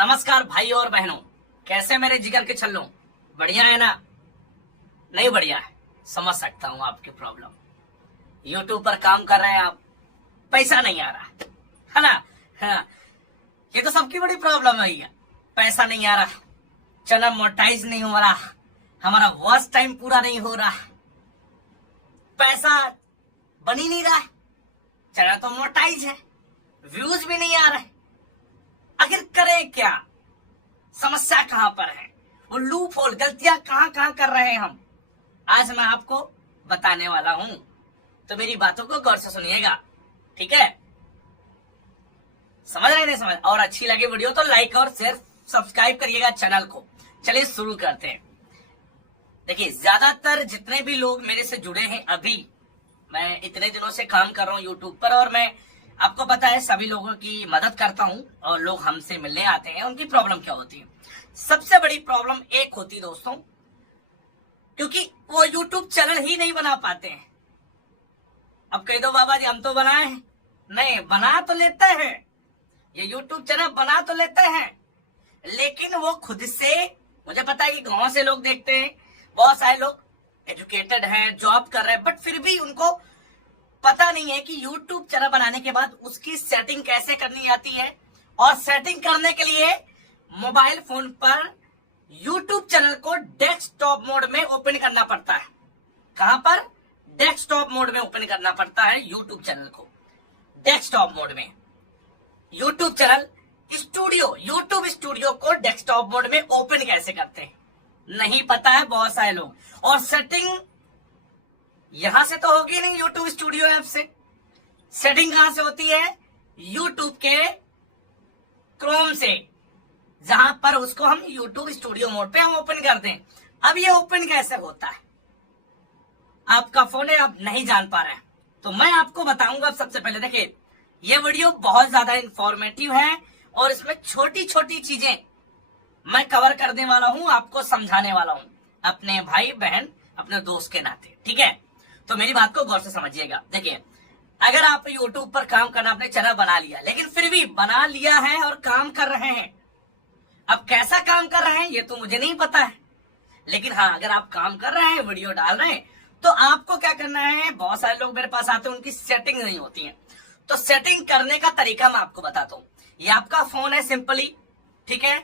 नमस्कार भाई और बहनों, कैसे मेरे जिगर के छल्लों? बढ़िया है ना? नहीं बढ़िया है, समझ सकता हूँ आपकी प्रॉब्लम। यूट्यूब पर काम कर रहे हैं आप, पैसा नहीं आ रहा है ना? हाँ, ये तो सबकी बड़ी प्रॉब्लम है। पैसा नहीं आ रहा, चैनल मोनेटाइज नहीं हो रहा, हमारा वॉच टाइम पूरा नहीं हो रहा, पैसा बन ही नहीं रहा, चैनल तो मोनेटाइज है, व्यूज भी नहीं आ रहे। आखिर करें क्या? समस्या कहां पर है? वो लूप होल, गलतियां कहां कहां कर रहे हैं हम, आज मैं आपको बताने वाला हूं। तो मेरी बातों को गौर से सुनिएगा, ठीक है? समझ रहे नहीं समझ? और अच्छी लगे वीडियो तो लाइक और शेयर सब्सक्राइब करिएगा चैनल को। चलिए शुरू करते हैं। देखिए, ज्यादातर जितने भी लोग मेरे से जुड़े हैं, अभी मैं इतने दिनों से काम कर रहा हूं यूट्यूब पर, और मैं आपको पता है सभी लोगों की मदद करता हूं, और लोग हमसे मिलने आते हैं। उनकी प्रॉब्लम क्या होती है? सबसे बड़ी प्रॉब्लम एक होती है दोस्तों, क्योंकि वो यूट्यूब चैनल ही नहीं बना पाते हैं। अब कह दो बाबा जी हम तो बनाए हैं, नहीं बना तो लेते हैं, ये यूट्यूब चैनल बना तो लेते हैं, लेकिन वो खुद से, मुझे पता है कि गांव से लोग देखते हैं, बहुत सारे लोग एजुकेटेड हैं, जॉब कर रहे हैं, बट फिर भी उनको पता नहीं है कि YouTube चैनल बनाने के बाद उसकी सेटिंग कैसे करनी आती है। और सेटिंग करने के लिए मोबाइल फोन पर YouTube चैनल को डेस्कटॉप मोड में ओपन करना पड़ता है। कहां पर? डेस्कटॉप मोड में ओपन करना पड़ता है YouTube चैनल को, डेस्कटॉप मोड में। YouTube channel studio, YouTube studio को डेस्कटॉप मोड में ओपन कैसे करते हैं नहीं पता है बहुत सारे लोग। और सेटिंग यहां से तो होगी नहीं, YouTube स्टूडियो ऐप से। सेटिंग कहां से होती है? YouTube के क्रोम से, जहां पर उसको हम YouTube स्टूडियो मोड पे हम ओपन करते हैं। अब ये ओपन कैसे होता है? आपका फोन है, आप नहीं जान पा रहे हैं, तो मैं आपको बताऊंगा। सबसे पहले देखिए, ये वीडियो बहुत ज्यादा इंफॉर्मेटिव है और इसमें छोटी छोटी चीजें मैं कवर करने वाला हूं, आपको समझाने वाला हूं, अपने भाई बहन, अपने दोस्त के नाते, ठीक है? तो मेरी बात को गौर से समझिएगा। देखिए, अगर आप YouTube पर काम करना, आपने चैनल बना लिया, लेकिन फिर भी बना लिया है और काम कर रहे हैं, अब कैसा काम कर रहे हैं ये तो मुझे नहीं पता है, लेकिन हाँ, अगर आप काम कर रहे हैं, वीडियो डाल रहे हैं, तो आपको क्या करना है? बहुत सारे लोग मेरे पास आते हैं, उनकी सेटिंग नहीं होती है, तो सेटिंग करने का तरीका मैं आपको बताता हूँ। ये आपका फोन है सिंपली, ठीक है?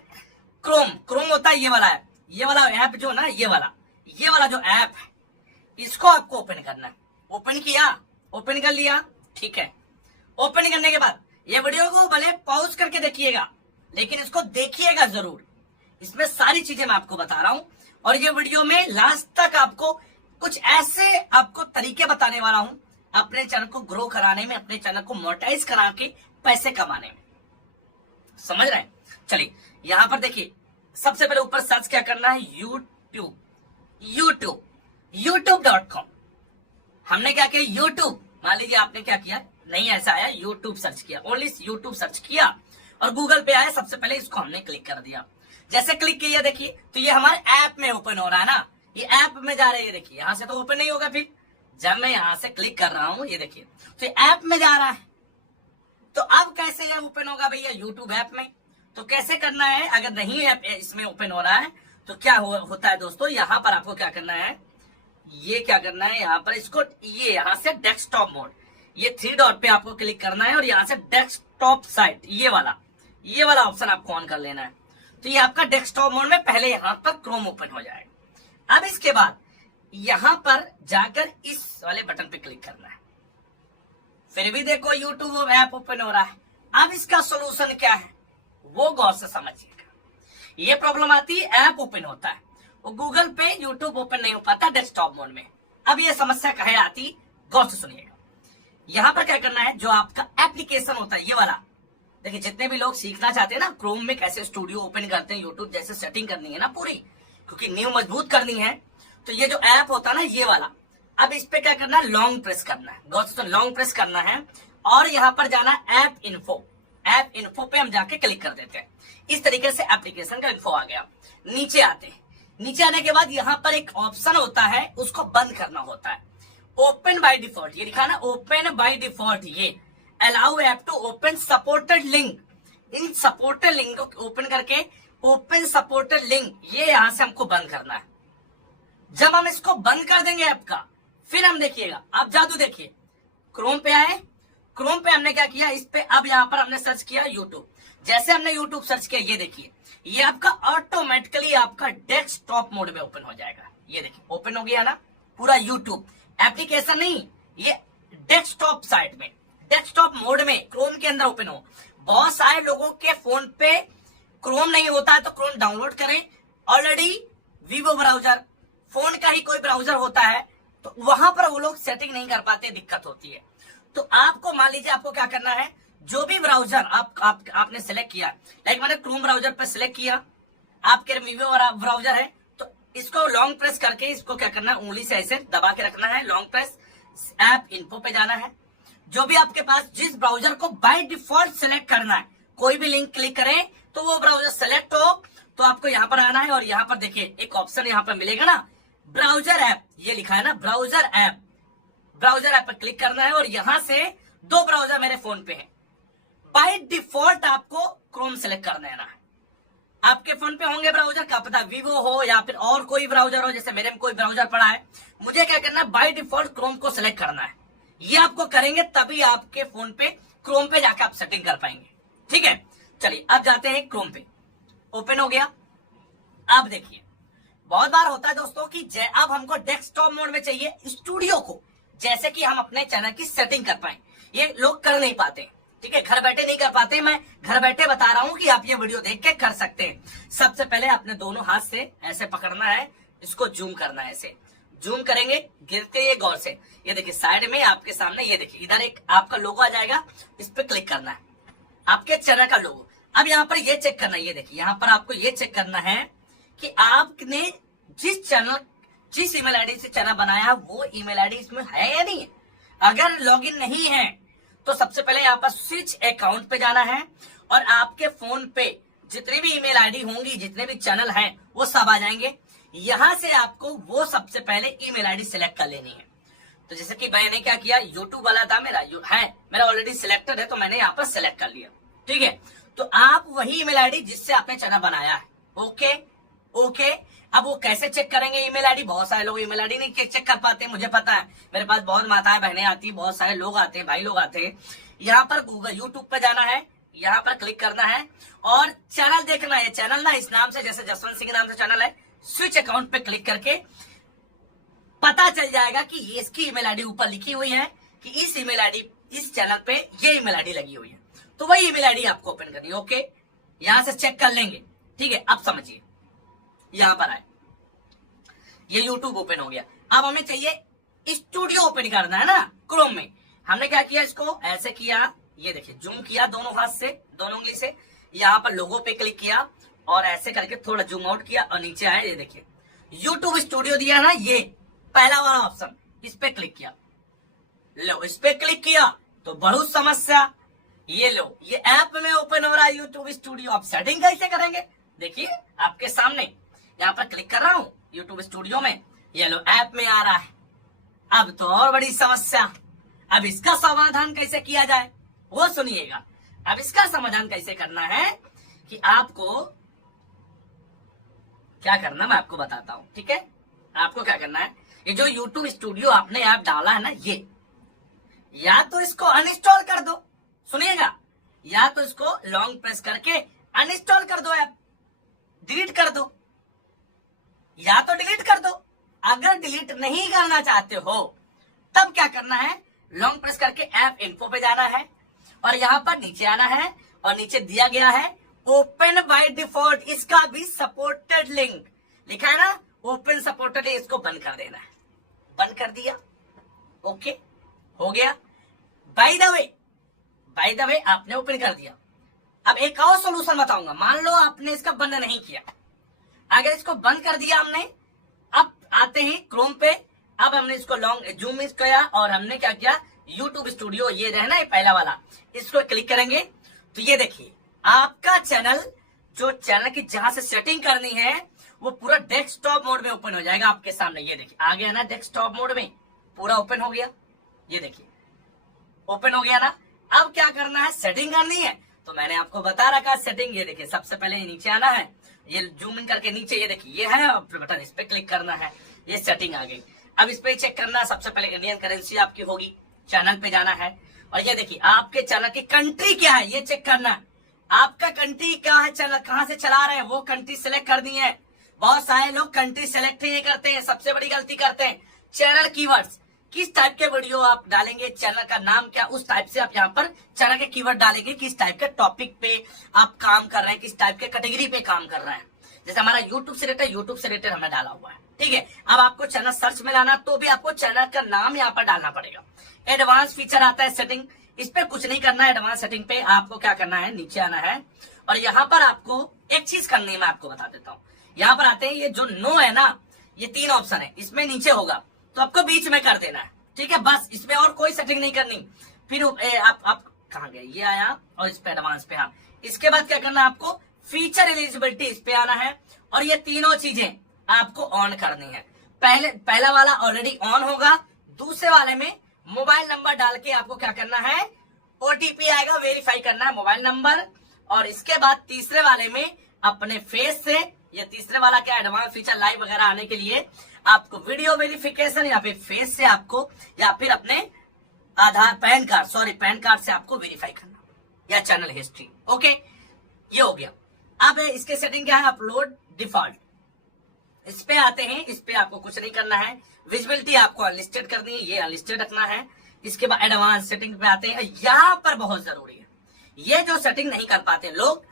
क्रोम होता है ये वाला ऐप, ये वाला ऐप जो ना, ये वाला जो ऐप है, इसको आपको ओपन करना है। ओपन किया, ओपन कर लिया, ठीक है? ओपन करने के बाद ये वीडियो को भले पॉज करके देखिएगा, लेकिन इसको देखिएगा जरूर। इसमें सारी चीजें मैं आपको बता रहा हूं, और ये वीडियो में लास्ट तक आपको कुछ ऐसे आपको तरीके बताने वाला हूं, अपने चैनल को ग्रो कराने में, अपने चैनल को मोनेटाइज करा के पैसे कमाने में। समझ रहे हैं? चलिए, यहां पर देखिए, सबसे पहले ऊपर सर्च क्या करना है? youtube.com। हमने क्या किया? YouTube, मान लीजिए आपने क्या किया, नहीं ऐसा आया, YouTube सर्च किया, ओनली YouTube सर्च किया, और गूगल पे आया, सबसे पहले इसको हमने क्लिक कर दिया। जैसे क्लिक किया, देखिए तो ये हमारे ऐप में ओपन हो रहा है ना, ये ऐप में जा रही है। देखिए, यहां से तो ओपन नहीं होगा, फिर जब मैं यहां से क्लिक कर रहा हूं, ये देखिए तो ऐप में जा रहा है। तो अब कैसे ये ओपन होगा भैया? YouTube ऐप में। तो कैसे करना है? अगर नहीं ऐप इसमें ओपन हो रहा है तो क्या होता है दोस्तों, यहां पर आपको क्या करना है, ये क्या करना है, यहां पर इसको, ये यहां से डेस्कटॉप मोड, ये 3 डॉट पे आपको क्लिक करना है, और यहां से डेस्कटॉप साइट, ये वाला ऑप्शन आपको ऑन कर लेना है। तो ये आपका डेस्कटॉप मोड में पहले यहां पर क्रोम ओपन हो जाएगा। अब इसके बाद यहां पर जाकर इस वाले बटन पे क्लिक करना है। फिर भी देखो YouTube ऐप ओपन हो रहा है। अब इसका सोल्यूशन क्या है वो गौर से समझिएगा। ये प्रॉब्लम आती है, ऐप ओपन होता है, वो गूगल पे YouTube ओपन नहीं हो पाता डेस्कटॉप मोड में। अब ये समस्या कहे आती, गौर से सुनिएगा। यहां पर क्या करना है, जो आपका एप्लीकेशन होता है ये वाला, देखिए जितने भी लोग सीखना चाहते हैं ना क्रोम में कैसे स्टूडियो ओपन करते हैं, यूट्यूब जैसे सेटिंग करनी है ना पूरी, क्योंकि न्यू मजबूत करनी है, तो ये जो ऐप होता है ना ये वाला, अब इस पे क्या करना है, लॉन्ग प्रेस करना है। गौर से लॉन्ग प्रेस करना है, और यहां पर जाना है ऐप इन्फो पे हम जाके क्लिक कर देते हैं। इस तरीके से एप्लीकेशन का इन्फो आ गया। नीचे आते हैं, नीचे आने के बाद यहाँ पर एक ऑप्शन होता है, उसको बंद करना होता है। ओपन बाय डिफॉल्ट, ये लिखा ना ओपन बाय डिफॉल्ट, ये allow app to open supported link, इन सपोर्टेड लिंक को ओपन करके ओपन सपोर्टेड लिंक ये यहां से हमको बंद करना है। जब हम इसको बंद कर देंगे ऐप का, फिर हम देखिएगा, आप जादू देखिए, क्रोम पे आए, क्रोम पे हमने क्या किया, इस पे अब यहां पर हमने सर्च किया यूट्यूब। जैसे हमने यूट्यूब सर्च किया, ये देखिए, ये आपका ऑटोमेटिकली आपका डेस्कटॉप मोड में ओपन हो जाएगा। ये देखिए ओपन हो गया ना पूरा यूट्यूब, एप्लीकेशन नहीं, ये डेस्कटॉप साइट में, डेस्कटॉप मोड में क्रोम के अंदर ओपन हो। बहुत सारे लोगों के फोन पे क्रोम नहीं होता है तो क्रोम डाउनलोड करें, ऑलरेडी वीवो ब्राउजर, फोन का ही कोई ब्राउजर होता है तो वहां पर वो लोग सेटिंग नहीं कर पाते, दिक्कत होती है। तो आपको मान लीजिए आपको क्या करना है, जो भी ब्राउजर आपने सेलेक्ट किया, लाइक मैंने क्रोम ब्राउजर पर सिलेक्ट किया, आपके वीवो ब्राउजर है तो इसको लॉन्ग प्रेस करके इसको क्या करना है, उंगली से ऐसे दबा के रखना है, लॉन्ग प्रेस, ऐप इन्फो पे जाना है। जो भी आपके पास जिस ब्राउजर को बाय डिफॉल्ट सेलेक्ट करना है, कोई भी लिंक क्लिक करें तो वो ब्राउजर सेलेक्ट हो तो आपको यहां पर आना है और यहां पर देखिए एक ऑप्शन यहां पर मिलेगा ना, ब्राउजर ऐप, ये लिखा है ना ब्राउजर ऐप, ब्राउजर ऐप पर क्लिक करना है और यहां से दो ब्राउजर मेरे फोन पे है, बाय डिफॉल्ट आपको क्रोम सेलेक्ट कर देना है। आपके फोन पे होंगे ब्राउजर, क्या पता वीवो हो या फिर और कोई ब्राउजर हो, जैसे मेरे में कोई ब्राउजर पड़ा है, मुझे क्या करना है, बाय डिफॉल्ट क्रोम को सिलेक्ट करना है। ये आपको करेंगे तभी आपके फोन पे क्रोम पे जाकर आप सेटिंग कर पाएंगे। ठीक है, चलिए अब जाते हैं क्रोम पे, ओपन हो गया। अब देखिए बहुत बार होता है दोस्तों कि अब हमको डेस्कटॉप मोड में चाहिए स्टूडियो को, जैसे कि हम अपने चैनल की सेटिंग कर पाए, ये लोग कर नहीं पाते। ठीक है, घर बैठे नहीं कर पाते, मैं घर बैठे बता रहा हूं कि आप ये वीडियो देख के कर सकते हैं। सबसे पहले आपने दोनों हाथ से ऐसे पकड़ना है, इसको जूम करना है, ऐसे जूम करेंगे, गिरते ये गौर से, ये देखिए साइड में आपके सामने, ये देखिए इधर एक आपका लोगो आ जाएगा, इस पे क्लिक करना है, आपके चैनल का लोगो। अब यहाँ पर ये चेक करना है, ये देखिए यहाँ पर आपको ये चेक करना है कि आपने जिस ईमेल आईडी से चैनल बनाया वो ईमेल आईडी इसमें है या नहीं है। अगर लॉगिन नहीं है तो सबसे पहले यहाँ पर स्विच अकाउंट पे जाना है और आपके फोन पे जितनी भी ईमेल आईडी होंगी, जितने भी चैनल हैं वो सब आ जाएंगे। यहां से आपको वो सबसे पहले ईमेल आईडी सिलेक्ट कर लेनी है। तो जैसे कि मैंने क्या किया, यूट्यूब वाला था मेरा ऑलरेडी सिलेक्टेड है तो मैंने यहाँ पर सिलेक्ट कर लिया। ठीक है, तो आप वही ईमेल आईडी जिससे आपने चैनल बनाया है, ओके ओके। अब वो कैसे चेक करेंगे ईमेल आईडी, बहुत सारे लोग ईमेल आईडी नहीं चेक कर पाते, मुझे पता है, मेरे पास बहुत माताएं बहनें आती, बहुत सारे लोग आते हैं, भाई लोग आते हैं। यहाँ पर गूगल यूट्यूब पे जाना है, यहाँ पर क्लिक करना है और चैनल देखना है। चैनल ना इस नाम से, जैसे जसवंत सिंह नाम से चैनल है, स्विच अकाउंट पे क्लिक करके पता चल जाएगा कि ये इसकी ईमेल आईडी ऊपर लिखी हुई है कि इस ईमेल आईडी, इस चैनल पे ये ईमेल आईडी लगी हुई है, तो वही ईमेल आईडी आपको ओपन करनी है। ओके, यहां से चेक कर लेंगे। ठीक है, अब समझिए, यहां पर आए, ये यूट्यूब ओपन हो गया। अब हमें चाहिए स्टूडियो ओपन करना है ना क्रोम में। हमने क्या किया, इसको ऐसे किया, ये देखिए जूम किया दोनों हाथ से, दोनों उंगली से, यहाँ पर लोगो पे क्लिक किया और ऐसे करके थोड़ा जूम आउट किया और नीचे आए, ये देखिए यूट्यूब स्टूडियो दिया ना, ये पहला वाला ऑप्शन, इस पे क्लिक किया। लो, इस पे क्लिक किया तो बहुत समस्या, ये लो ये ऐप में ओपन हो रहा है यूट्यूब स्टूडियो। आप सेटिंग कैसे करेंगे, देखिए आपके सामने, यहाँ पर क्लिक कर रहा हूं यूट्यूब स्टूडियो में, ये लो ऐप में आ रहा है। अब तो और बड़ी समस्या, अब इसका समाधान कैसे किया जाए वो सुनिएगा। अब इसका समाधान कैसे करना है कि आपको क्या करना मैं आपको बताता हूं। ठीक है, आपको क्या करना है, ये जो यूट्यूब स्टूडियो आपने ऐप डाला है ना, ये या तो इसको अनइंस्टॉल कर दो, सुनिएगा, या तो इसको लॉन्ग प्रेस करके अनइंस्टॉल कर दो, ऐप डिलीट कर दो, या तो डिलीट कर दो। अगर डिलीट नहीं करना चाहते हो तब क्या करना है, लॉन्ग प्रेस करके ऐप इन्फो पे जाना है और यहाँ पर नीचे आना है और नीचे दिया गया है ओपन बाय डिफॉल्ट, इसका भी सपोर्टेड लिंक लिखा है ना, ओपन सपोर्टेड, इसको बंद कर देना है। बंद कर दिया, ओके हो गया। बाय द वे आपने ओपन कर दिया। अब एक और सोल्यूशन बताऊंगा, मान लो आपने इसका बंद नहीं किया, अगर इसको बंद कर दिया हमने, अब आते हैं क्रोम पे, अब हमने इसको लॉन्ग जूम इन किया और हमने क्या किया, यूट्यूब स्टूडियो ये रहना है पहला वाला, इसको क्लिक करेंगे तो ये देखिए आपका चैनल, जो चैनल की जहां से सेटिंग करनी है वो पूरा डेस्कटॉप मोड में ओपन हो जाएगा आपके सामने। ये देखिए आ गया ना डेस्कटॉप मोड में, पूरा ओपन हो गया, ये देखिए ओपन हो गया ना। अब क्या करना है, सेटिंग करनी है तो मैंने आपको बता रखा सेटिंग। ये देखिए सबसे पहले नीचे आना है, ये जूम इन करके नीचे ये देखिए ये है, और बटन इस पे क्लिक करना है, ये सेटिंग आ गई। अब इस पे चेक करना है, सबसे पहले इंडियन करेंसी आपकी होगी, चैनल पे जाना है और ये देखिए आपके चैनल की कंट्री क्या है ये चेक करना है। आपका कंट्री क्या है, चैनल कहां से चला रहे हैं वो कंट्री सिलेक्ट करनी है। बहुत सारे लोग कंट्री सिलेक्ट नहीं करते हैं, सबसे बड़ी गलती करते हैं। चैनल कीवर्ड्स, किस टाइप के वीडियो आप डालेंगे, चैनल का नाम क्या, उस टाइप से आप यहाँ पर चैनल के कीवर्ड डालेंगे। किस टाइप के टॉपिक पे आप काम कर रहे हैं, किस टाइप के कैटेगरी पे काम कर रहे हैं। जैसे हमारा यूट्यूब से रिलेटेड हमने डाला हुआ है, ठीक है। अब आपको चैनल सर्च में लाना तो भी आपको चैनल का नाम यहाँ पर डालना पड़ेगा। एडवांस फीचर आता है सेटिंग, इस पे कुछ नहीं करना है। एडवांस सेटिंग पे आपको क्या करना है, नीचे आना है और यहाँ पर आपको एक चीज करनी है, मैं आपको बता देता हूँ। यहाँ पर आते हैं, ये जो नो है ना, ये 3 ऑप्शन है, इसमें नीचे होगा तो आपको बीच में कर देना है, ठीक है। बस इसमें और कोई सेटिंग नहीं करनी। फिर आप कहाँ गए, ये आया और इस पे एडवांस पे, हाँ। इसके बाद क्या करना है, आपको फीचर एलिजिबिलिटी इस पे आना है और ये तीनों चीजें आपको ऑन करनी है। पहला वाला ऑलरेडी ऑन होगा, दूसरे वाले में मोबाइल नंबर डाल के आपको क्या करना है, ओटीपी आएगा, वेरीफाई करना है मोबाइल नंबर। और इसके बाद तीसरे वाले में अपने फेस से, ये तीसरे वाला क्या एडवांस फीचर लाइव वगैरह आने के लिए आपको वीडियो वेरिफिकेशन या फिर फेस से आपको, या फिर अपने पैन कार्ड से आपको वेरीफाई करना, या चैनल हिस्ट्री। ओके, ये हो गया। अब इसके सेटिंग क्या है, अपलोड डिफॉल्ट, इस पे आते हैं। इस पे आपको कुछ नहीं करना है। विजिबिलिटी आपको अनलिस्टेड करनी है, ये अनलिस्टेड रखना है। इसके बाद एडवांस सेटिंग पे आते हैं, यहाँ पर बहुत जरूरी है। ये जो सेटिंग नहीं कर पाते लोग,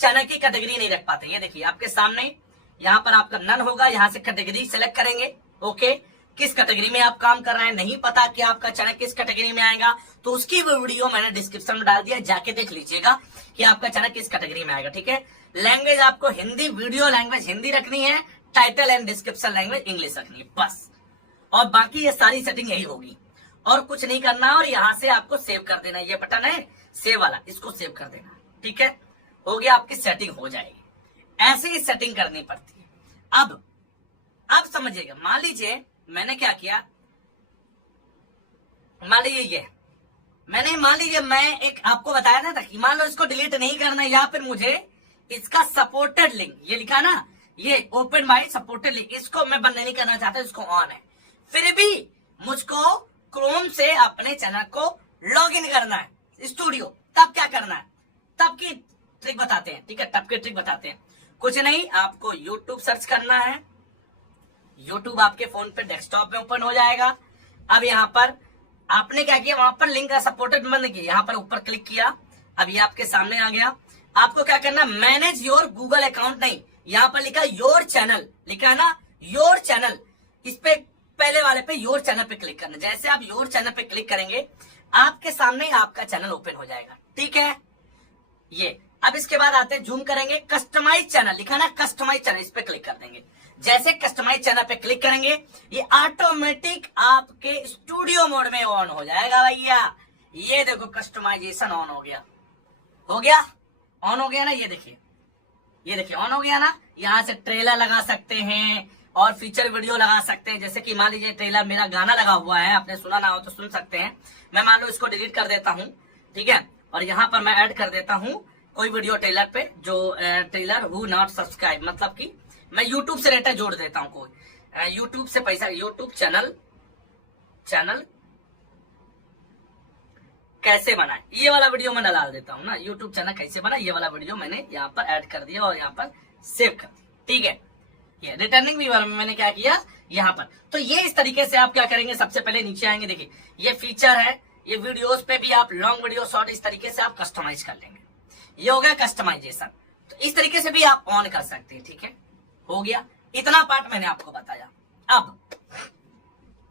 चैनल की कैटेगरी नहीं रख पाते। ये देखिए आपके सामने यहाँ पर आपका नन होगा, यहाँ से कैटेगरी सेलेक्ट करेंगे। ओके, किस कैटेगरी में आप काम कर रहे हैं, नहीं पता कि आपका चैनल किस कैटेगरी में आएगा, तो उसकी वीडियो मैंने डिस्क्रिप्शन में डाल दिया, जाके देख लीजिएगा कि आपका चैनल किस कैटेगरी में आएगा, ठीक है। लैंग्वेज आपको हिंदी, वीडियो लैंग्वेज हिंदी रखनी है, title and description language English रखनी है, बस। और बाकी ये सारी सेटिंग यही होगी और कुछ नहीं करना। और यहाँ से आपको सेव कर देना, ये बटन है सेव वाला, इसको सेव कर देना, ठीक है। हो गया, आपकी सेटिंग हो जाएगी। ऐसे ही सेटिंग करनी पड़ती है। अब समझिएगा, मान लीजिए मैंने क्या किया, मान लीजिए मैं एक आपको बताया था कि मान लो इसको डिलीट नहीं करना, या फिर मुझे इसका सपोर्टेड लिंक, ये लिखा ना, ये ओपन बाय सपोर्टेड लिंक, इसको मैं बंद नहीं करना चाहता, इसको ऑन है। फिर भी मुझको क्रोम से अपने चैनल को लॉग इन करना है स्टूडियो, तब क्या करना है, तब की ट्रिक बताते हैं, ठीक है। तब की ट्रिक बताते हैं, कुछ नहीं, आपको YouTube सर्च करना है। YouTube आपके फोन पे डेस्कटॉप में ओपन हो जाएगा। अब यहाँ पर आपने क्या किया, वहां पर लिंक का सपोर्टेड बंद किया, यहाँ पर ऊपर क्लिक किया, अब ये आपके सामने आ गया। आपको क्या करना, मैनेज योर गूगल अकाउंट नहीं, यहाँ पर लिखा योर चैनल, लिखा है ना योर चैनल, इस पे पहले वाले पे योर चैनल पे क्लिक करना। जैसे आप योर चैनल पे क्लिक करेंगे, आपके सामने आपका चैनल ओपन हो जाएगा, ठीक है। ये अब इसके बाद आते हैं, जूम करेंगे, कस्टमाइज चैनल लिखा ना, कस्टमाइज चैनल, इस पे क्लिक कर देंगे। जैसे कस्टमाइज चैनल पे क्लिक करेंगे, ये ऑटोमेटिक आपके स्टूडियो मोड में ऑन हो जाएगा भैया। ये देखो कस्टमाइजेशन ऑन हो गया, ऑन हो गया ना, ये देखिए ऑन हो गया ना। यहाँ से ट्रेलर लगा सकते हैं और फीचर वीडियो लगा सकते हैं। जैसे कि मान लीजिए ट्रेलर, मेरा गाना लगा हुआ है, आपने सुना ना हो तो सुन सकते हैं। मैं मान लो इसको डिलीट कर देता हूँ, ठीक है, और यहाँ पर मैं ऐड कर देता हूँ कोई वीडियो ट्रेलर पे, जो ट्रेलर हु नॉट सब्सक्राइब, मतलब कि मैं यूट्यूब से रेटा जोड़ देता हूँ, कोई यूट्यूब से पैसा, यूट्यूब चैनल कैसे बनाए, ये वाला वीडियो मैं डाल देता हूँ ना, यूट्यूब चैनल कैसे बनाए, ये वाला वीडियो मैंने यहाँ पर ऐड कर दिया और यहाँ पर सेव कर दिया, ठीक है। ये रिटर्निंग भी मैंने क्या किया यहाँ पर। तो ये इस तरीके से आप क्या करेंगे, सबसे पहले नीचे आएंगे, देखिए ये फीचर है, ये वीडियोस पे भी आप लॉन्ग वीडियो, शॉर्ट, इस तरीके से आप कस्टमाइज कर लेंगे। ये हो गया कस्टमाइजेशन, तो इस तरीके से भी आप ऑन कर सकते हैं, ठीक है। हो गया, इतना पार्ट मैंने आपको बताया। अब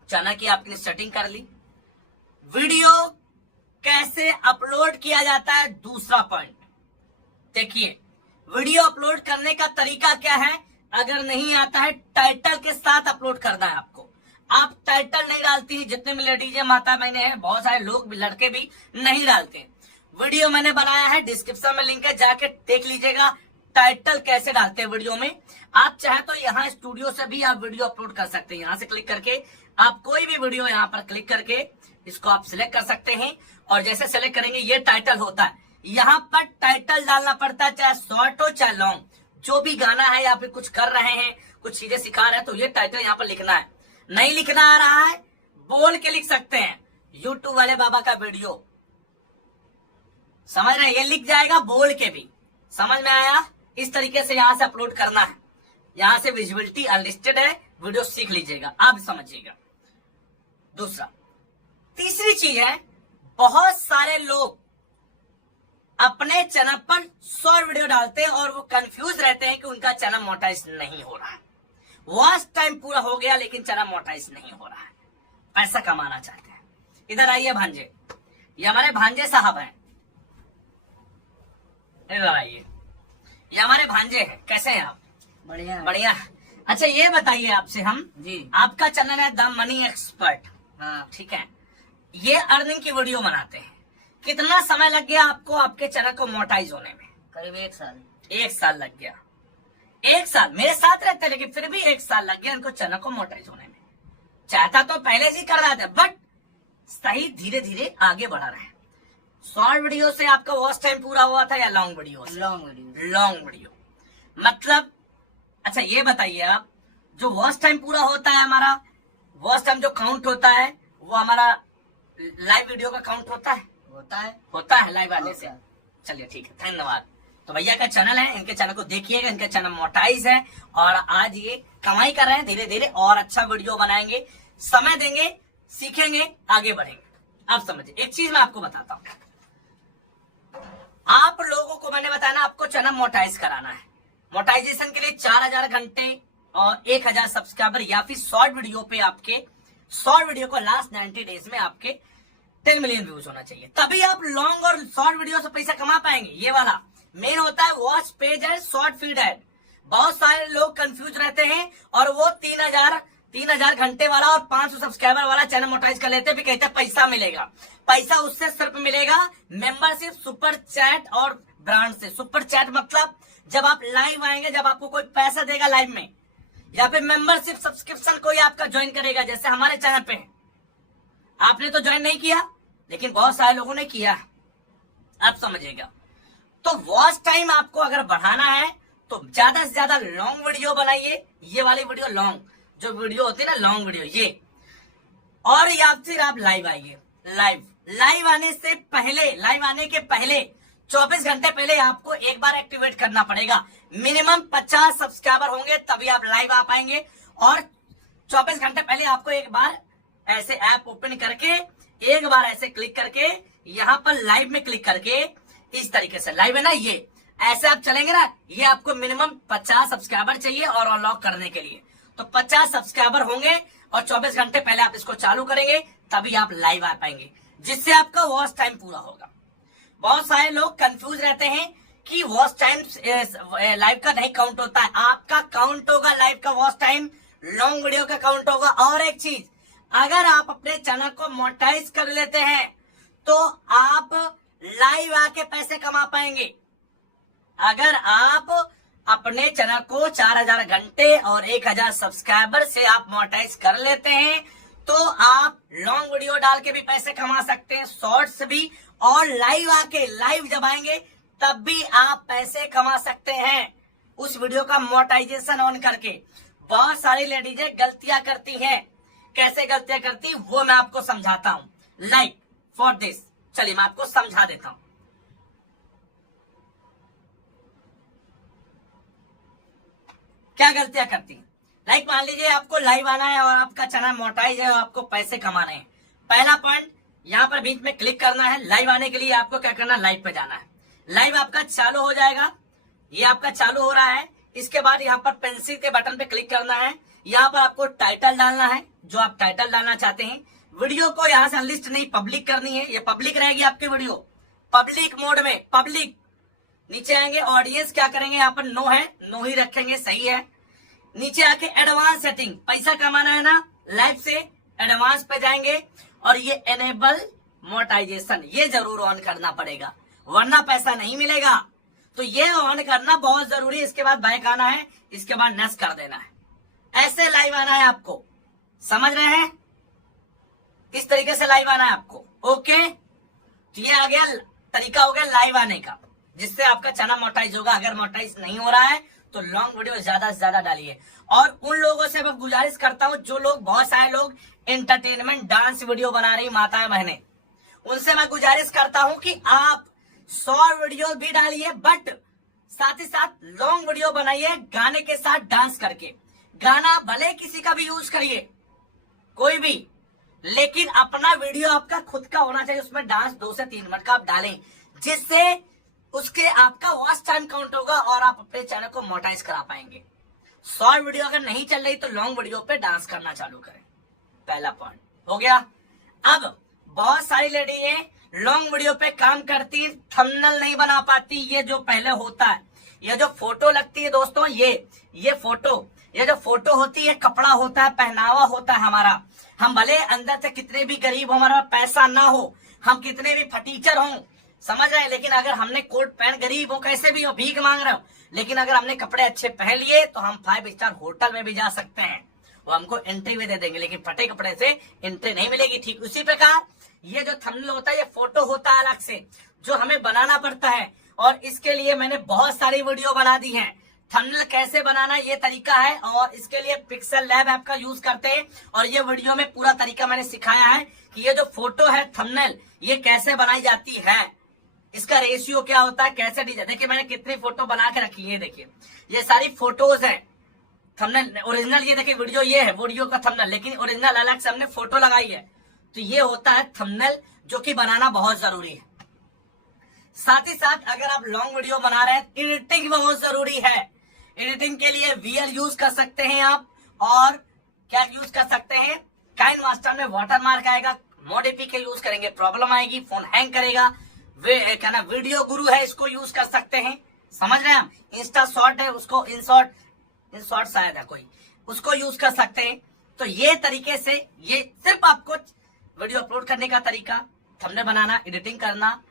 चैनल की आपने सेटिंग कर ली, वीडियो कैसे अपलोड किया जाता है, दूसरा पॉइंट देखिए। वीडियो अपलोड करने का तरीका क्या है, अगर नहीं आता है, टाइटल के साथ अपलोड करना है आपको। आप टाइटल नहीं डालती है, जितने भी लेडीज माता बहने हैं, बहुत सारे लोग भी, लड़के भी नहीं डालते। वीडियो मैंने बनाया है, डिस्क्रिप्शन में लिंक है, जाके देख लीजिएगा टाइटल कैसे डालते हैं वीडियो में। आप चाहे तो यहाँ स्टूडियो से भी आप वीडियो अपलोड कर सकते हैं। यहाँ से क्लिक करके आप कोई भी वीडियो यहाँ पर क्लिक करके इसको आप सिलेक्ट कर सकते हैं, और जैसे सिलेक्ट करेंगे ये टाइटल होता है, यहाँ पर टाइटल डालना पड़ता है, चाहे शॉर्ट हो चाहे लॉन्ग। जो भी गाना है या फिर कुछ कर रहे हैं, कुछ चीजें सिखा रहे हैं, तो ये टाइटल यहाँ पर लिखना है। नहीं लिखना आ रहा है, बोल के लिख सकते हैं। यूट्यूब वाले बाबा का वीडियो, समझ रहे हैं, ये लिख जाएगा बोल के भी। समझ में आया? इस तरीके से यहाँ से अपलोड करना है। यहाँ से विजिबिलिटी अनलिस्टेड है, वीडियो सीख लीजिएगा, आप समझिएगा। दूसरा, तीसरी चीज है, बहुत सारे लोग अपने चैनल पर शॉर्ट वीडियो डालते हैं और वो कंफ्यूज रहते हैं कि उनका चैनल मोनेटाइज नहीं हो रहा है। वॉच टाइम पूरा हो गया लेकिन चैनल मोनेटाइज नहीं हो रहा है, पैसा कमाना चाहते हैं। इधर आइए भांजे, ये हमारे भांजे साहब हैं। इधर आइए, ये हमारे भांजे हैं। कैसे हैं आप? बढ़िया बढ़िया। अच्छा ये बताइए आपसे हम जी। आपका चैनल है द मनी एक्सपर्ट, हाँ, ठीक है। ये अर्निंग की वीडियो बनाते हैं। कितना समय लग गया आपको आपके चैनल को मोनेटाइज होने में? करीब 1 साल। 1 साल लग गया। 1 साल मेरे साथ रहते हैं लेकिन फिर भी 1 साल लग गया इनको चैनल को मोनेटाइज होने में। चाहता तो पहले से ही कर रहा था, बट सही धीरे धीरे आगे बढ़ा रहे हैं। शॉर्ट वीडियो से आपका वॉच टाइम पूरा हुआ था या लॉन्ग वीडियो से? Long video. लॉन्ग वीडियो मतलब, अच्छा ये बताइए आप, जो वॉच टाइम पूरा होता है हमारा, वॉच टाइम जो काउंट होता है वो हमारा लाइव वीडियो का काउंट होता है? होता है लाइव आने से। चलिए ठीक है, धन्यवाद। तो भैया का चैनल है, इनके चैनल को देखिएगा, इनके चैनल मोनेटाइज है और आज ये कमाई कर रहे हैं। धीरे धीरे और अच्छा वीडियो बनाएंगे, समय देंगे, सीखेंगे, आगे बढ़ेंगे। आप समझिए। एक चीज मैं आपको बताता हूँ, आप लोगों को मैंने बताया ना, आपको चैनल मोनेटाइज कराना है। मोनेटाइजेशन के लिए 4000 घंटे और 1000 सब्सक्राइबर या फिर शॉर्ट वीडियो पे आपके शॉर्ट वीडियो को लास्ट 90 डेज में आपके 10 मिलियन व्यूज होना चाहिए, तभी आप लॉन्ग और शॉर्ट वीडियो से पैसा कमा पाएंगे। ये वाला मेन होता है watch page ad, short feed ad. बहुत सारे लोग कंफ्यूज रहते हैं और वो 3000 घंटे वाला और 500 सब्सक्राइबर वाला चैनल मोनेटाइज कर लेते हैं, भी कहते हैं पैसा मिलेगा। पैसा उससे सिर्फ मिलेगा मेंबरशिप, सुपर चैट और ब्रांड से। सुपर चैट मतलब जब आप लाइव आएंगे, जब आपको कोई पैसा देगा लाइव में, या फिर मेंबरशिप सब्सक्रिप्शन कोई आपका ज्वाइन करेगा, जैसे हमारे चैनल पे आपने तो ज्वाइन नहीं किया लेकिन बहुत सारे लोगों ने किया, आप समझिएगा। तो वॉच टाइम आपको अगर बढ़ाना है तो ज्यादा से ज्यादा लॉन्ग वीडियो बनाइए। ये वाली वीडियो लॉन्ग, जो वीडियो होती है ना लॉन्ग वीडियो, ये। और या फिर आप लाइव आइए। लाइव आने से पहले, लाइव आने के पहले 24 घंटे पहले आपको एक बार एक्टिवेट करना पड़ेगा। मिनिमम 50 सब्सक्राइबर होंगे तभी आप लाइव आ पाएंगे। और 24 घंटे पहले आपको एक बार ऐसे ऐप ओपन करके, एक बार ऐसे क्लिक करके, यहाँ पर लाइव में क्लिक करके, इस तरीके से लाइव है ना, ये ऐसे आप चलेंगे ना, ये आपको मिनिमम 50 सब्सक्राइबर चाहिए और अनलॉक करने के लिए। तो 50 सब्सक्राइबर होंगे और 24 घंटे पहले आप इसको चालू करेंगे तभी आप लाइव आ पाएंगे, जिससे आपका वॉच टाइम पूरा होगा। बहुत सारे लोग कंफ्यूज रहते हैं कि वॉच टाइम लाइव का नहीं काउंट होता है। आपका काउंट होगा लाइव का वॉच टाइम, लॉन्ग वीडियो का काउंट होगा। और एक चीज, अगर आप अपने चैनल को मोनेटाइज कर लेते हैं तो आप लाइव आके पैसे कमा पाएंगे। अगर आप अपने चैनल को 4000 घंटे और 1000 सब्सक्राइबर से आप मोनेटाइज कर लेते हैं तो आप लॉन्ग वीडियो डाल के भी पैसे कमा सकते हैं, शॉर्ट्स भी, और लाइव आके, लाइव जब आएंगे तब भी आप पैसे कमा सकते हैं उस वीडियो का मोनेटाइजेशन ऑन करके। बहुत सारी लेडीजें गलतियां करती हैं। कैसे गलतियां करती वो मैं आपको समझाता हूं। लाइक फॉर दिस, चलिए मैं आपको समझा देता हूं। क्या गलतियां करती हैं? लाइक मान लीजिए आपको लाइव आना है और आपका चैनल मोनेटाइज है और आपको पैसे कमाने हैं। पहला पॉइंट, यहाँ पर बीच में क्लिक करना है। लाइव आने के लिए आपको क्या करना है, लाइव पे जाना है। लाइव आपका चालू हो जाएगा, ये आपका चालू हो रहा है। इसके बाद यहाँ पर पेंसिल के बटन पे क्लिक करना है। यहाँ पर आपको टाइटल डालना है, जो आप टाइटल डालना चाहते हैं। वीडियो को यहाँ से अनलिस्ट नहीं, पब्लिक करनी है। ये पब्लिक रहेगी आपकी वीडियो, पब्लिक मोड में, पब्लिक। नीचे आएंगे, ऑडियंस क्या करेंगे, यहाँ पर नो है, नो ही रखेंगे, सही है। नीचे आके एडवांस सेटिंग, पैसा कमाना है ना लाइव से, एडवांस पे जाएंगे और ये एनेबल मोनेटाइजेशन, ये जरूर ऑन करना पड़ेगा वरना पैसा नहीं मिलेगा। तो ये ऑन करना बहुत जरूरी है। इसके बाद बैक आना है, इसके बाद नेक्स्ट कर देना है। ऐसे लाइव आना है आपको, समझ रहे हैं? इस तरीके से लाइव आना है आपको। ओके, तो ये आ गया तरीका हो गया लाइव आने का, जिससे आपका चैनल मोनेटाइज होगा। अगर मोनेटाइज नहीं हो रहा है तो लॉन्ग वीडियो ज्यादा से ज्यादा डालिए। और उन लोगों से मैं गुजारिश करता हूं जो लोग, बहुत सारे लोग एंटरटेनमेंट डांस वीडियो बना रही माताएं बहनें, उनसे मैं गुजारिश करता हूं कि आप शॉर्ट वीडियो भी डालिए, बट साथ ही साथ लॉन्ग वीडियो बनाइए गाने के साथ डांस करके। गाना भले किसी का भी यूज करिए, कोई भी, लेकिन अपना वीडियो आपका खुद का होना चाहिए, उसमें डांस 2 से 3 मिनट का आप डालें, जिससे उसके आपका वॉच टाइम काउंट होगा और आप अपने चैनल को मोनेटाइज करा पाएंगे। शॉर्ट वीडियो अगर नहीं चल रही तो लॉन्ग वीडियो पे डांस करना चालू करें। पहला पॉइंट हो गया। अब बहुत सारी लेडी है लॉन्ग वीडियो पे काम करती, थंबनेल नहीं बना पाती। ये जो पहले होता है, ये जो फोटो लगती है दोस्तों, ये फोटो होती है, कपड़ा होता है, पहनावा होता है हमारा। हम भले अंदर से कितने भी गरीब हो, हमारा पैसा ना हो, हम कितने भी फटीचर हों, समझ रहे हैं, लेकिन अगर हमने कोट पैंट, गरीब हो कैसे भी हो, भीख मांग रहे हो, लेकिन अगर हमने कपड़े अच्छे पहन लिए तो हम 5 स्टार होटल में भी जा सकते हैं, वो हमको एंट्री भी दे देंगे, लेकिन फटे कपड़े से एंट्री नहीं मिलेगी। ठीक उसी प्रकार ये जो थंबनेल होता है, ये फोटो होता है अलग से, जो हमें बनाना पड़ता है, और इसके लिए मैंने बहुत सारी वीडियो बना दी है। थंबनेल कैसे बनाना ये तरीका है, और इसके लिए पिक्सल लैब ऐप का यूज करते हैं, और ये वीडियो में पूरा तरीका मैंने सिखाया है कि ये जो फोटो है थंबनेल, ये कैसे बनाई जाती है, इसका रेशियो क्या होता है, कैसे डिजाइन। देखिए मैंने कितनी फोटो बना के रखी है, देखिए ये सारी फोटोज है। थंबनेल ओरिजिनल, ये देखिए वीडियो ये है, वीडियो का थंबनेल, लेकिन ओरिजिनल अलग से हमने फोटो लगाई है। तो ये होता है थंबनेल, जो कि बनाना बहुत जरूरी है। साथ ही साथ अगर आप लॉन्ग वीडियो बना रहे हैं, एडिटिंग बहुत जरूरी है। एडिटिंग के लिए वीएल यूज कर सकते हैं आप, और क्या यूज कर सकते हैं, काइन मास्टर में वाटरमार्क आएगा, मोडिफी के यूज करेंगे प्रॉब्लम आएगी, फोन हैंग करेगा। क्या ना, वीडियो गुरु है, इसको यूज कर सकते हैं, समझ रहे हैं हम। इंस्टा शॉर्ट है, उसको इंशॉर्ट शायद है कोई, उसको यूज कर सकते हैं। तो ये तरीके से, ये सिर्फ आपको वीडियो अपलोड करने का तरीका, थंबनेल बनाना, एडिटिंग करना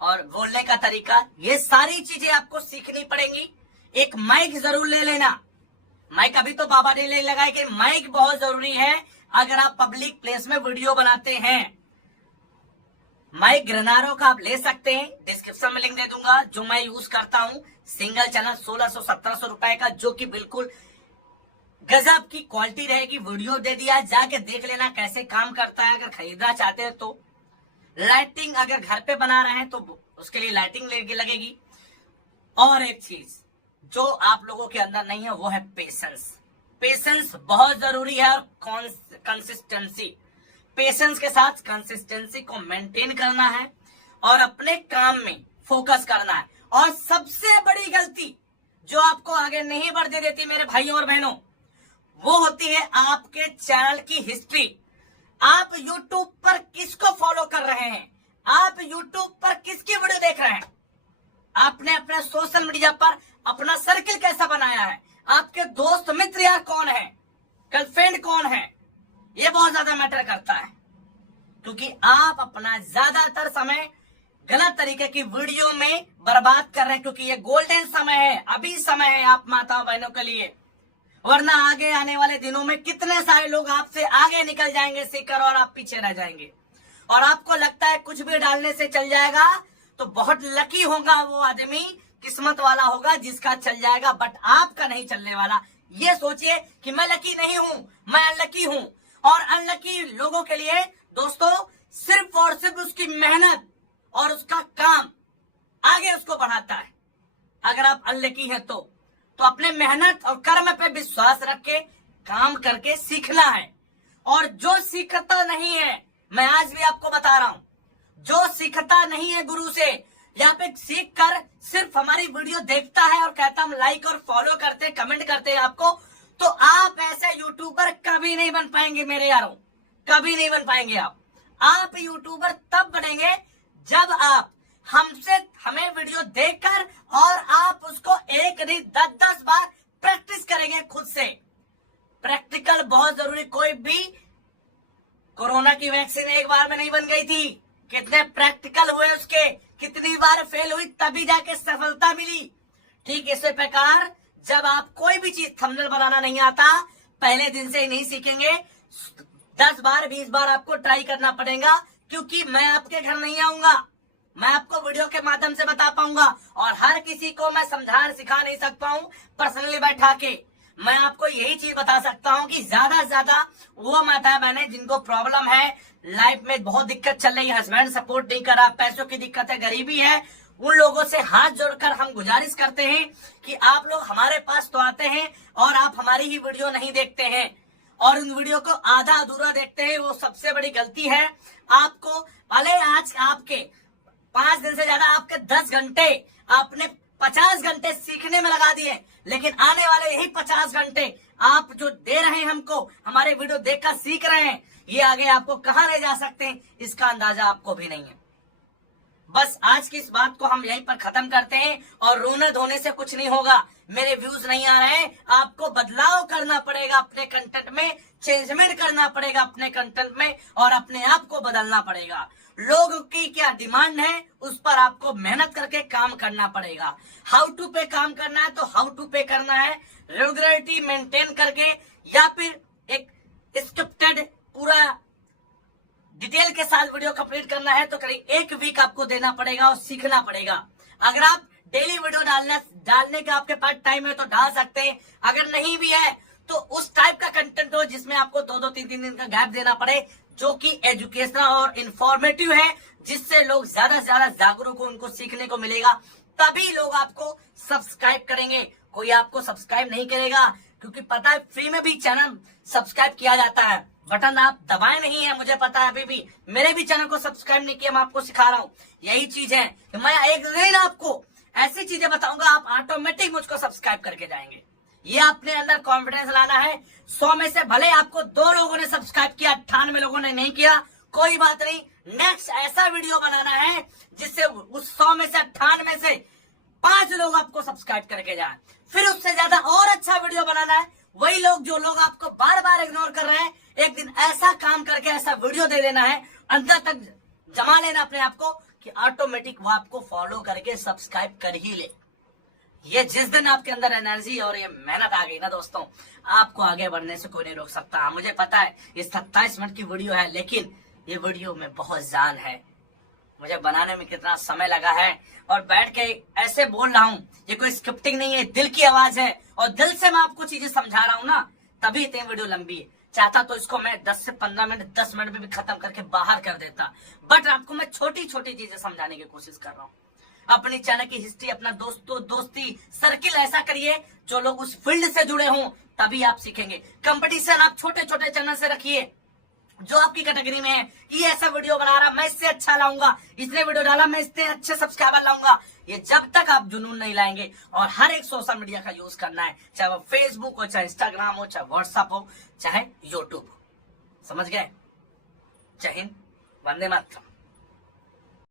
और बोलने का तरीका, ये सारी चीजें आपको सीखनी पड़ेंगी। एक माइक जरूर ले लेना। माइक अभी तो बाबा ने ले लगाया कि माइक बहुत जरूरी है अगर आप पब्लिक प्लेस में वीडियो बनाते हैं। माइक ग्रेनारो का आप ले सकते हैं, डिस्क्रिप्शन में लिंक दे दूंगा, जो मैं यूज करता हूं। सिंगल चैनल 1600-1700 रुपए का, जो कि बिल्कुल गजब की क्वालिटी रहेगी। वीडियो दे दिया, जाके देख लेना कैसे काम करता है, अगर खरीदना चाहते हैं तो। लाइटिंग अगर घर पे बना रहे हैं तो उसके लिए लाइटिंग लगेगी। और एक चीज जो आप लोगों के अंदर नहीं है, वो है पेशेंस। पेशेंस बहुत जरूरी है, और कंसिस्टेंसी। पेशेंस के साथ कंसिस्टेंसी को मेंटेन करना है और अपने काम में फोकस करना है। और सबसे बड़ी गलती जो आपको आगे नहीं बढ़ने देती मेरे भाइयों और बहनों, वो होती है आपके चैनल की हिस्ट्री। आप YouTube पर किसको फॉलो कर रहे हैं, आप YouTube पर किसकी वीडियो देख रहे हैं, आपने अपने सोशल मीडिया पर अपना सर्किल कैसा बनाया है, आपके दोस्त मित्र यार कौन है, गर्लफ्रेंड कौन है, ये बहुत ज्यादा मैटर करता है। क्योंकि आप अपना ज्यादातर समय गलत तरीके की वीडियो में बर्बाद कर रहे हैं, क्योंकि ये गोल्डन समय है, अभी समय है आप माताओं बहनों के लिए। वरना आगे आने वाले दिनों में कितने सारे लोग आपसे आगे निकल जाएंगे सीकर, और आप पीछे रह जाएंगे। और आपको लगता है कुछ भी डालने से चल जाएगा, तो बहुत लकी होगा वो आदमी, किस्मत वाला होगा जिसका चल जाएगा, बट आपका नहीं चलने वाला। ये सोचिए कि मैं लकी नहीं हूं, मैं अनलकी हूं। और अनलकी लोगों के लिए दोस्तों सिर्फ और सिर्फ उसकी मेहनत और उसका काम आगे उसको बढ़ाता है। अगर आप अनलकी हैं तो अपने मेहनत और कर्म पे विश्वास रख के काम करके सीखना है। और जो सीखता नहीं है, मैं आज भी आपको बता रहा हूं, जो सीखता नहीं है गुरु से, यहाँ पे सीख कर सिर्फ हमारी वीडियो देखता है और कहता हम लाइक और फॉलो करते, कमेंट करते हैं आपको, तो आप ऐसे यूट्यूबर कभी नहीं बन पाएंगे मेरे यारों, कभी नहीं बन पाएंगे आप यूट्यूबर तब बनेंगे जब आप हमें वीडियो देखकर, और आप उसको एक नहीं 10-10 बार प्रैक्टिस करेंगे खुद से। प्रैक्टिकल बहुत जरूरी। कोई भी कोरोना की वैक्सीन एक बार में नहीं बन गई थी, कितने प्रैक्टिकल हुए उसके, कितनी बार फेल हुई तभी जाके सफलता मिली। ठीक इसी प्रकार जब आप कोई भी चीज, थंबनेल बनाना नहीं आता, पहले दिन से ही नहीं सीखेंगे, 10 बार 20 बार आपको ट्राई करना पड़ेगा। क्योंकि मैं आपके घर नहीं आऊंगा, मैं आपको वीडियो के माध्यम से बता पाऊंगा, और हर किसी को मैं समझा सिखा नहीं सकता हूँ पर्सनली बैठा के। मैं आपको यही चीज बता सकता हूँ कि ज्यादा से ज्यादा वो माता बहने जिनको प्रॉब्लम है, लाइफ में बहुत दिक्कत चल रही है, हस्बैंड सपोर्ट नहीं कर रहा, पैसों की दिक्कत है, गरीबी है, उन लोगों से हाथ जोड़कर हम गुजारिश करते हैं कि आप लोग हमारे पास तो आते हैं और आप हमारी ही वीडियो नहीं देखते हैं, और उन वीडियो को आधा अधूरा देखते हैं। वो सबसे बड़ी गलती है। आपको भले आज आपके 5 दिन से ज्यादा आपके 10 घंटे आपने 50 घंटे सीखने में लगा दिए, लेकिन आने वाले यही 50 घंटे आप जो दे रहे हैं हमको, हमारे वीडियो देखकर सीख रहे हैं, ये आगे आपको कहां ले जा सकते हैं इसका अंदाजा आपको भी नहीं है। बस आज की इस बात को हम यहीं पर खत्म करते हैं, और रोने धोने से कुछ नहीं होगा। मेरे व्यूज नहीं आ रहे हैं, आपको बदलाव करना पड़ेगा अपने कंटेंट में, चेंजमेंट करना पड़ेगा अपने कंटेंट में, और अपने आप को बदलना पड़ेगा। लोगों की क्या डिमांड है उस पर आपको मेहनत करके काम करना पड़ेगा। हाउ टू पे काम करना है तो हाउ टू पे करना है, रेगुलरिटी मेंटेन करके, या फिर एक स्क्रिप्टेड पूरा डिटेल के साथ वीडियो कंप्लीट करना है तो करीब 1 वीक आपको देना पड़ेगा और सीखना पड़ेगा। अगर आप डेली वीडियो डालने का आपके पास टाइम है तो डाल सकते हैं, अगर नहीं भी है तो उस टाइप का कंटेंट हो जिसमें आपको 2-2, 3-3 दिन का गैप देना पड़े, जो कि एजुकेशनल और इंफॉर्मेटिव है, जिससे लोग ज्यादा से ज्यादा जागरूक हो, उनको सीखने को मिलेगा, तभी लोग आपको सब्सक्राइब करेंगे। कोई आपको सब्सक्राइब नहीं करेगा, क्योंकि पता है फ्री में भी चैनल सब्सक्राइब किया जाता है, बटन आप दबाए नहीं है, मुझे पता है। अभी भी मेरे भी चैनल को सब्सक्राइब नहीं किया, मैं आपको सिखा रहा हूँ। यही चीज है कि मैं एक दिन आपको ऐसी चीजें बताऊंगा, आप ऑटोमेटिक मुझको सब्सक्राइब करके जाएंगे। ये अपने अंदर कॉन्फिडेंस लाना है। 100 में से भले आपको 2 लोगों ने सब्सक्राइब किया, 98 लोगों ने नहीं किया, कोई बात नहीं। नेक्स्ट ऐसा वीडियो बनाना है जिससे उस 100 में से 98 में से 5 लोग आपको सब्सक्राइब करके जाए, फिर उससे ज्यादा और अच्छा वीडियो बनाना है। वही लोग जो लोग आपको बार बार इग्नोर कर रहे हैं, एक दिन ऐसा काम करके ऐसा वीडियो दे देना है, अंदर तक जमा लेना अपने आप को, कि ऑटोमेटिक वो आपको फॉलो करके सब्सक्राइब कर ही ले। ये जिस दिन आपके अंदर एनर्जी और ये मेहनत आ गई ना दोस्तों, आपको आगे बढ़ने से कोई नहीं रोक सकता। मुझे पता है ये 27 मिनट की वीडियो है, लेकिन ये वीडियो में बहुत जान है। मुझे बनाने में कितना समय लगा है, और बैठ के ऐसे बोल रहा हूँ, ये कोई स्क्रिप्टिंग नहीं है, दिल की आवाज है, और दिल से मैं आपको चीजें समझा रहा हूँ ना, तभी इतनी वीडियो लंबी है। चाहता तो इसको मैं 10 से 15 मिनट 10 मिनट में भी खत्म करके बाहर कर देता, बट आपको मैं छोटी छोटी चीजें समझाने की कोशिश कर रहा हूँ। अपनी चैनल की हिस्ट्री, अपना दोस्ती सर्किल ऐसा करिए जो लोग उस फील्ड से जुड़े हों, तभी आप सीखेंगे। कंपटीशन आप छोटे छोटे चैनल से रखिए, जो आपकी कैटेगरी में है। ये ऐसा वीडियो बना रहा, मैं इससे अच्छा लाऊंगा, इसने वीडियो डाला, मैं इससे अच्छे सब्सक्राइबर लाऊंगा। ये जब तक आप जुनून नहीं लाएंगे, और हर एक सोशल मीडिया का यूज करना है, चाहे वो फेसबुक हो, चाहे इंस्टाग्राम हो, चाहे व्हाट्सएप हो, चाहे यूट्यूब हो। समझ गए? जय हिंद, वंदे मातरम।